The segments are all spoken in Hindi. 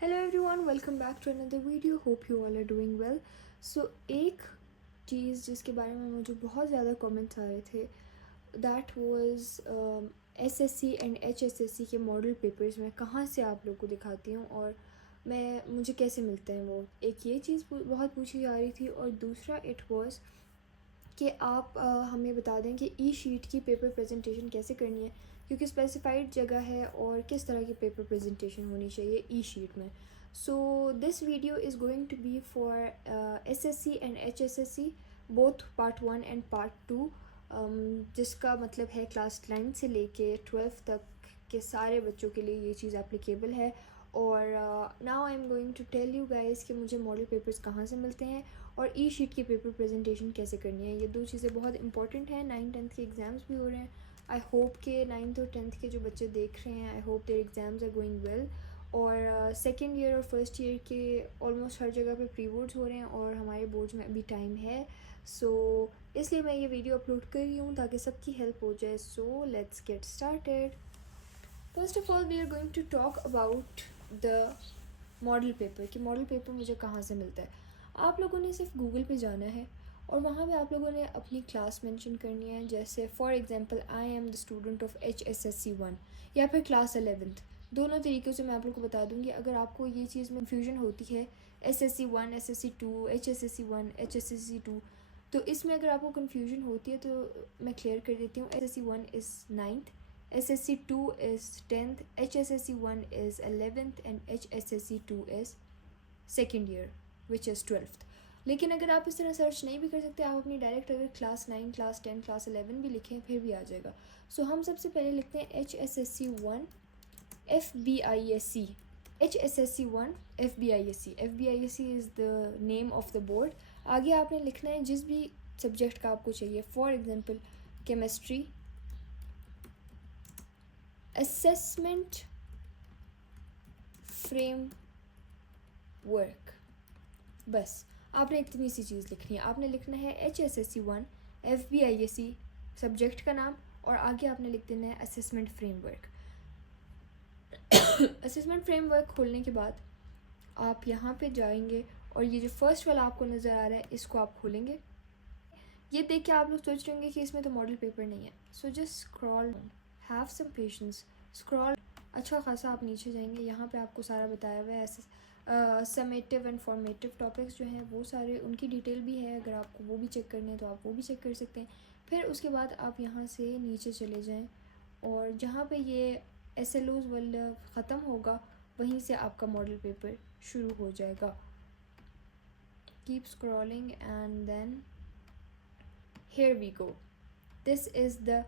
Hello everyone, welcome back to another video. Hope you all are doing well. So एक चीज़ जिसके बारे में मुझे बहुत ज़्यादा कमेंट्स आ रहे थे that was SSC and HSSC के मॉडल पेपर्स में कहाँ से आप लोग को दिखाती हूँ और मुझे कैसे मिलते हैं वो। एक ये चीज़ बहुत पूछी जा रही थी और दूसरा इट वाज कि आप हमें बता दें कि ई शीट की पेपर प्रेजेंटेशन कैसे करनी है, क्योंकि स्पेसिफाइड जगह है और किस तरह की पेपर प्रेजेंटेशन होनी चाहिए ई शीट में। So this video is going to be for SSC and HSSC both part 1 and part 2, जिसका मतलब है क्लास 9 से लेके 12 तक के सारे बच्चों के लिए ये चीज़ एप्लीकेबल है। और now I am going to tell you guys कि मुझे मॉडल पेपर्स कहाँ से मिलते हैं और ई शीट की पेपर प्रेजेंटेशन कैसे करनी है। ये दो चीज़ें बहुत इंपॉर्टेंट हैं। 9th-10th के एग्ज़ाम्स भी हो रहे हैं। आई होप के 9th और 10th के जो बच्चे देख रहे हैं, I hope their exams are going well. और सेकेंड ईयर और फर्स्ट ईयर के ऑलमोस्ट हर जगह पे प्री बोर्ड्स हो रहे हैं और हमारे बोर्ड्स में अभी टाइम है। सो इसलिए मैं ये वीडियो अपलोड कर रही हूँ ताकि सबकी हेल्प हो जाए। So let's get started. First of all we are going to talk about the model paper कि मॉडल पेपर मुझे कहाँ से मिलता है। आप लोगों ने सिर्फ गूगल पे जाना है और वहाँ पे आप लोगों ने अपनी क्लास मेंशन करनी है। जैसे for example I am the student of HSSC 1 या फिर क्लास 11th। दोनों तरीक़ों से मैं आप लोग को बता दूँगी। अगर आपको ये चीज़ में कन्फ्यूजन होती है SSC 1 SSC 2 HSSC 1 HSSC 2, तो इसमें अगर आपको कन्फ्यूजन होती है तो मैं क्लियर कर देती हूँ। SSC 1 is 9th, SSC 2 is 10th, HSSC 1 is 11th and HSSC 2 is second year which is 12th। लेकिन अगर आप इस तरह सर्च नहीं भी कर सकते, आप अपनी डायरेक्ट अगर क्लास 9 क्लास 10 क्लास 11 भी लिखें फिर भी आ जाएगा। सो हम सबसे पहले लिखते हैं HSSC 1 FBISC। HSSC 1 FBISC। FBISC is the name of the board. आगे आपने लिखना है जिस भी सब्जेक्ट का आपको चाहिए। For example chemistry, assessment frame work. बस आपने इतनी सी चीज़ लिखनी है। आपने लिखना है HSSC 1 FBISC सब्जेक्ट का नाम और आगे आपने लिख देना है असेसमेंट फ्रेमवर्क। असेसमेंट फ्रेमवर्क खोलने के बाद आप यहाँ पे जाएंगे और ये जो फर्स्ट वाला आपको नज़र आ रहा है इसको आप खोलेंगे। ये देख के आप लोग सोच रहे होंगे कि इसमें तो मॉडल पेपर नहीं है। So just scroll, have some patience, scroll अच्छा खासा आप नीचे जाएंगे। यहाँ पे आपको सारा बताया हुआ है। ऐसे समेटिव एंड फॉर्मेटिव टॉपिक्स जो हैं वो सारे उनकी डिटेल भी है। अगर आपको वो भी चेक करने हैं तो आप वो भी चेक कर सकते हैं। फिर उसके बाद आप यहाँ से नीचे चले जाएं और जहाँ पे ये SLOs वाला ख़त्म होगा वहीं से आपका मॉडल पेपर शुरू हो जाएगा। Keep scrolling and then here we go. This is the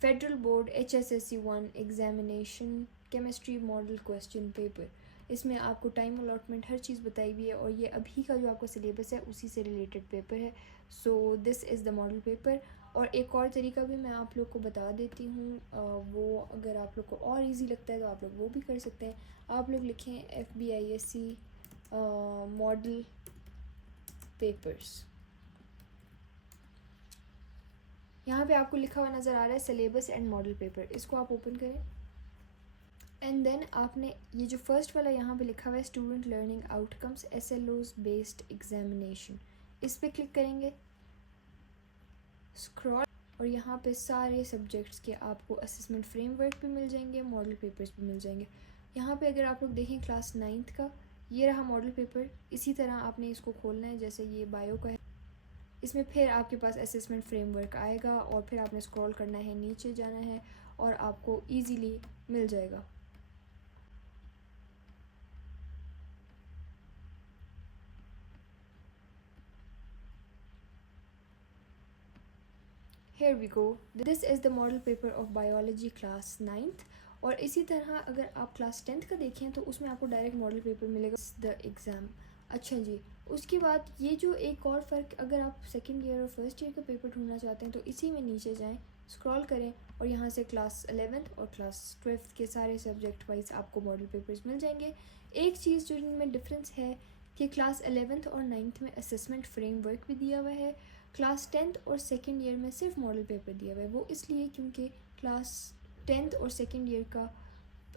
Federal Board HSSC 1 Examination Chemistry Model Question Paper। इसमें आपको टाइम अलॉटमेंट हर चीज़ बताई हुई है और ये अभी का जो आपका सिलेबस है उसी से रिलेटेड पेपर है। So this is the model paper. और एक और तरीका भी मैं आप लोग को बता देती हूँ, वो अगर आप लोग को और इजी लगता है तो आप लोग वो भी कर सकते हैं। आप लोग लिखें FBISC मॉडल पेपर्स। यहाँ पे आपको लिखा हुआ नज़र आ रहा है सिलेबस एंड मॉडल पेपर। इसको आप ओपन करें एंड देन आपने ये जो फर्स्ट वाला यहाँ पे लिखा हुआ है student learning outcomes SLOs based examination, इस पर क्लिक करेंगे। स्क्रॉल और यहाँ पे सारे सब्जेक्ट्स के आपको असेसमेंट फ्रेमवर्क भी मिल जाएंगे, मॉडल पेपर्स भी मिल जाएंगे। यहाँ पे अगर आप लोग देखें क्लास 9th का ये रहा मॉडल पेपर। इसी तरह आपने इसको खोलना है। जैसे ये बायो का है, इसमें फिर आपके पास असेसमेंट फ्रेमवर्क आएगा और फिर आपने स्क्रॉल करना है, नीचे जाना है और आपको इजीली मिल जाएगा। Here we go. This is the model paper of biology class 9th। और इसी तरह अगर आप क्लास 10th का देखें तो उसमें आपको डायरेक्ट मॉडल पेपर मिलेगा द एग्ज़ाम। अच्छा जी, उसके बाद ये जो एक और फ़र्क, अगर आप सेकेंड ईयर और फर्स्ट ईयर का पेपर ढूंढना चाहते हैं तो इसी में नीचे जाएं, स्क्रॉल करें और यहाँ से क्लास 11th और क्लास 12th के सारे सब्जेक्ट वाइज आपको मॉडल पेपर्स मिल जाएंगे। एक चीज़ जो इनमें डिफरेंस है कि क्लास 11th और 9th में असेसमेंट फ्रेमवर्क भी दिया हुआ है, क्लास 10th और सेकेंड ईयर में सिर्फ मॉडल पेपर दिया हुआ है। वो इसलिए क्योंकि क्लास 10th और सेकेंड ईयर का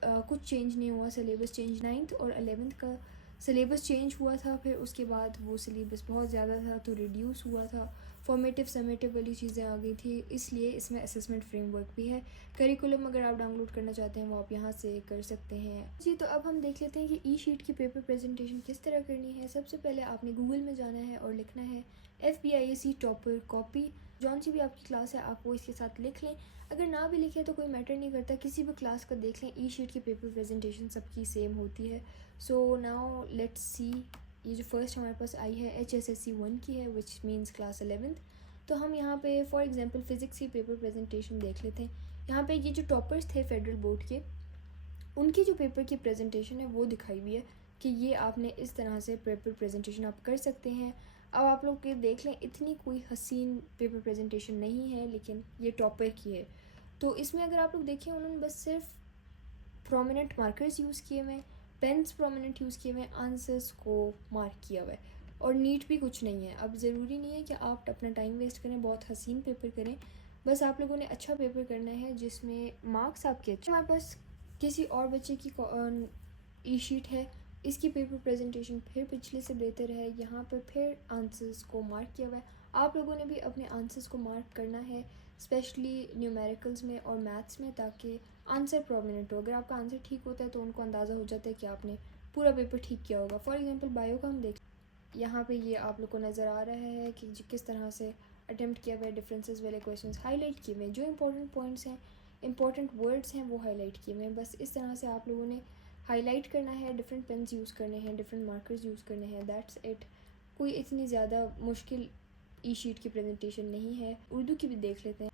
कुछ चेंज नहीं हुआ, सिलेबस चेंज 9th और 11th का सिलेबस चेंज हुआ था, फिर उसके बाद वो सिलेबस बहुत ज़्यादा था तो रिड्यूस हुआ था, फॉर्मेटिव समेटिव वाली चीज़ें आ गई थी, इसलिए इसमें असेसमेंट फ्रेमवर्क भी है। करिकुलम अगर आप डाउनलोड करना चाहते हैं वो आप यहाँ से कर सकते हैं जी। तो अब हम देख लेते हैं कि ई शीट की पेपर प्रेजेंटेशन किस तरह करनी है। सबसे पहले आपने गूगल में जाना है और लिखना है FBIAC टॉपर कॉपी। जौन सी भी आपकी क्लास है आप वो इसके साथ लिख लें, अगर ना भी लिखें तो कोई मैटर नहीं करता, किसी भी क्लास का देख लें, ई शीट की पेपर प्रेजेंटेशन सबकी सेम होती है। सो नाउ लेट्स सी, ये जो फर्स्ट हमारे पास आई है HSSC 1 की है, विच मीन्स क्लास 11th। तो हम यहाँ पे फॉर एग्जांपल फिज़िक्स की पेपर प्रेजेंटेशन देख लेते हैं। यहाँ पे ये जो टॉपर्स थे फेडरल बोर्ड के, उनकी जो पेपर की प्रेजेंटेशन है वो दिखाई हुई है कि ये आपने इस तरह से पेपर प्रेजेंटेशन आप कर सकते हैं। अब आप लोग ये देख लें, इतनी कोई हसीन पेपर प्रेजेंटेशन नहीं है, लेकिन ये टॉपर की है। तो इसमें अगर आप लोग देखें, उन्होंने बस सिर्फ प्रोमिनेंट मार्कर्स यूज़ किए हुए हैं, पेन्स प्रोमिनेंट यूज़ किए हुए हैं, आंसर्स को मार्क किया हुआ है और नीट भी कुछ नहीं है। अब ज़रूरी नहीं है कि आप अपना टाइम वेस्ट करें, बहुत हसीन पेपर करें, बस आप लोगों ने अच्छा पेपर करना है जिसमें मार्क्स आपके अच्छे। हमारे पास किसी और बच्चे की ई शीट है, इसकी पेपर प्रेजेंटेशन फिर पिछले से बेहतर है, यहाँ पर फिर आंसर्स को मार्क किया हुआ है। आप लोगों ने भी अपने आंसर्स को मार्क करना है, स्पेशली न्यूमेरिकल्स में और मैथ्स में, ताकि आंसर प्रोमिनेंट हो। अगर आपका आंसर ठीक होता है तो उनको अंदाज़ा हो जाता है कि आपने पूरा पेपर ठीक किया होगा। फॉर एग्जांपल बायो का हम देख, यहाँ पे ये आप लोग को नज़र आ रहा है कि किस तरह से अटेम्प्ट किया हुआ है, डिफरेंसेस वाले क्वेश्चंस हाईलाइट किए हुए हैं, जो इंपॉर्टेंट पॉइंट्स हैं, इंपॉर्टेंट वर्ड्स हैं वो हाईलाइट किए हुए हैं। बस इस तरह से आप लोगों ने हाईलाइट करना है, डिफरेंट पेन्स यूज़ करने हैं, डिफरेंट मार्कर्स यूज़ करने हैं, दैट्स इट। कोई इतनी ज़्यादा मुश्किल ई शीट की प्रेजेंटेशन नहीं है। उर्दू की भी देख लेते हैं।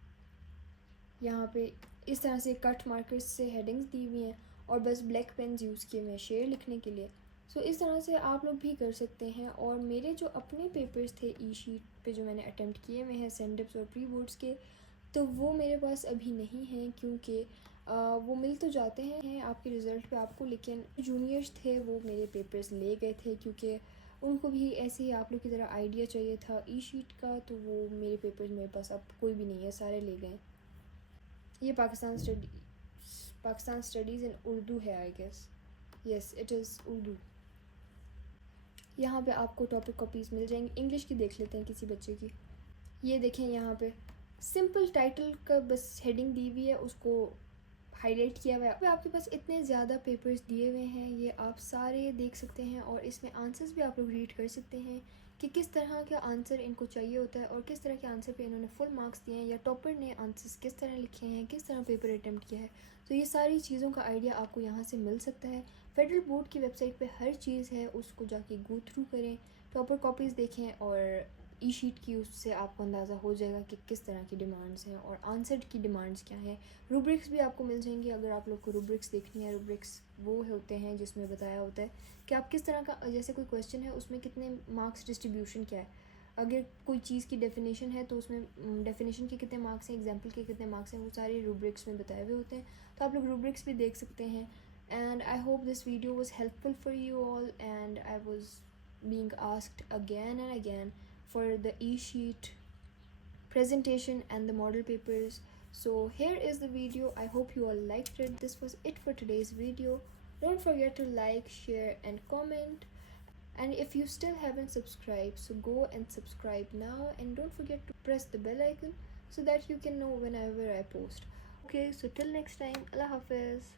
यहाँ पे इस तरह से कट मार्कर्स से हेडिंग्स दी हुई हैं और बस ब्लैक पेन्स यूज़ किए हुए हैं शेयर लिखने के लिए। सो इस तरह से आप लोग भी कर सकते हैं। और मेरे जो अपने पेपर्स थे ई शीट पे जो मैंने अटेम्प्ट किए हुए हैं सेंडिप्स और प्री बोर्ड्स के, तो वो मेरे पास अभी नहीं हैं, क्योंकि वो मिल तो जाते हैं आपके रिज़ल्ट पे आपको, लेकिन जूनियर्स थे वो मेरे पेपर्स ले गए थे, क्योंकि उनको भी ऐसे ही आप लोग की तरह आइडिया चाहिए था ई शीट का, तो वो मेरे पेपर्स मेरे पास अब कोई भी नहीं है, सारे ले गए। ये पाकिस्तान स्टडीज़ इन उर्दू है I guess, yes it is Urdu. यहाँ पे आपको टॉपिक कॉपीज़ मिल जाएंगी। इंग्लिश की देख लेते हैं किसी बच्चे की। ये देखें, यहाँ पे सिंपल टाइटल का बस हेडिंग दी हुई है, उसको हाईलाइट किया हुआ है। आपके पास इतने ज़्यादा पेपर्स दिए हुए हैं, ये आप सारे देख सकते हैं और इसमें आंसर्स भी आप लोग रीड कर सकते हैं कि किस तरह का आंसर इनको चाहिए होता है और किस तरह के आंसर पे इन्होंने फुल मार्क्स दिए हैं, या टॉपर ने आंसर्स किस तरह लिखे हैं, किस तरह पेपर अटैम्प्ट किया है। तो ये सारी चीज़ों का आइडिया आपको यहाँ से मिल सकता है। फेडरल बोर्ड की वेबसाइट पे हर चीज़ है, उसको जाके गो थ्रू करें, टॉपर कॉपीज़ देखें और ई शीट की, उससे आपको अंदाज़ा हो जाएगा कि किस तरह की डिमांड्स हैं और आंसर की डिमांड्स क्या हैं। रूब्रिक्स भी आपको मिल जाएंगी अगर आप लोग को रूब्रिक्स देखनी है। रूब्रिक्स वो होते हैं जिसमें बताया होता है कि आप किस तरह का, जैसे कोई क्वेश्चन है उसमें कितने मार्क्स डिस्ट्रीब्यूशन क्या है, अगर कोई चीज़ की डेफिनेशन है तो उसमें डेफिनेशन के कितने मार्क्स हैं, एग्जाम्पल के कितने मार्क्स हैं, वो सारे रूब्रिक्स में बताए हुए होते हैं। तो आप लोग रूब्रिक्स भी देख सकते हैं। And I hope this video was helpful for you all, and I was being asked again and again for the e-sheet presentation and the model papers. So here is the video. I hope you all liked it. This was it for today's video. Don't forget to like, share and comment, and if you still haven't subscribed, so go and subscribe now, and don't forget to press the bell icon so that you can know whenever I post. Okay, so till next time, Allah Hafiz.